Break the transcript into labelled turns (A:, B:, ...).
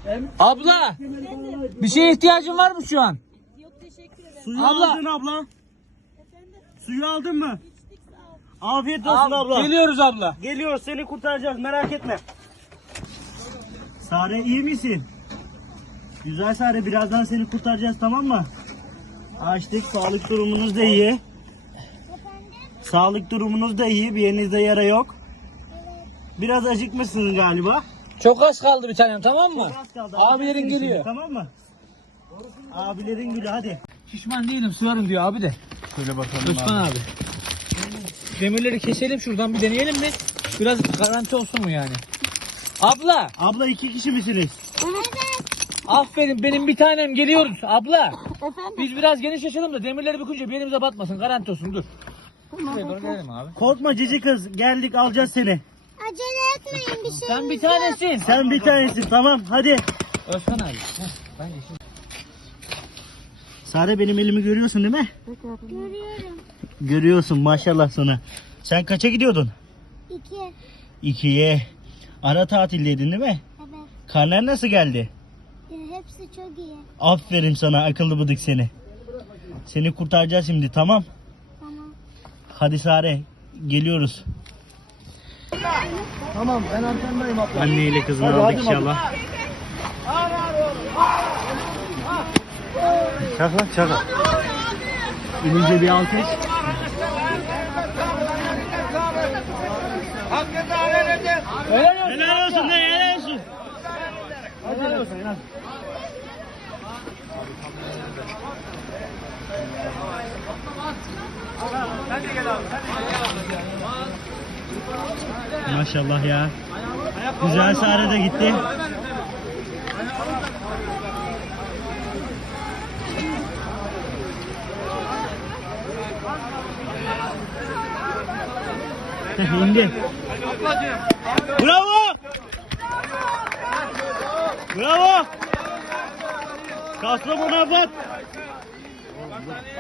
A: Abla, bir şeye ihtiyacın var mı şu an?
B: Yok teşekkür ederim.
C: Suyu
A: Abla.
C: aldın abla.
B: Efendim?
C: Suyu aldın mı?
B: İçtik sağ ol.
C: Afiyet olsun abla.
A: Geliyoruz abla.
C: Geliyoruz, seni kurtaracağız, merak etme. Sare iyi misin? Güzel Sare, birazdan seni kurtaracağız, tamam mı? Açtık, sağlık durumunuz da iyi. Sağlık durumunuz da iyi, bir yerinizde yara yok. Biraz acıkmışsınız galiba.
A: Çok az kaldı bir tanem, tamam mı?
C: Az kaldı.
A: Abilerin
C: Seni şimdi,
A: geliyor.
C: tamam mı? Abilerin gülü, hadi.
A: Şişman değilim, sığarım diyor abi de.
C: Şöyle bakalım
A: Özkan abi. Demirleri keselim şuradan, bir deneyelim mi? Biraz garanti olsun mu yani? Abla,
C: Abla 2 kişi misiniz?
A: aferin benim bir tanem, geliyoruz. Abla,
B: Efendim?
A: biz biraz geniş açalım da demirleri bükünce bir yerimize batmasın, garanti olsun, dur. Şuraya doğru gelelim abi.
C: Korkma cici kız, geldik, alacağız seni.
B: Acele etmeyin bir şey.
A: Sen bir tanesin.
C: Sen bir tanesin, tamam, hadi.
A: Özkan abi. Ben geçeyim.
C: Sare, benim elimi görüyorsun değil mi?
B: Görüyorum.
C: Görüyorsun, maşallah sana. Sen kaça gidiyordun?
B: 2.
C: 2'ye. Ara tatildeydin değil mi?
B: Evet.
C: Karnen nasıl geldi?
B: Hepsi çok iyi.
C: Aferin sana, akıllı bıdık seni. Seni kurtaracağız şimdi, tamam?
B: Tamam.
C: Hadi Sare, geliyoruz.
A: Tamam, ben arkandayım abla.
C: Anneyle kızını aldık inşallah. Çak lan, çak. İnince bir alkış. Helal olsun, helal olsun. Helal olsun, helal. Maşallah ya. Güzel Sare de gitti. İndi. Bravo! Bravo! Kastamonu Afat!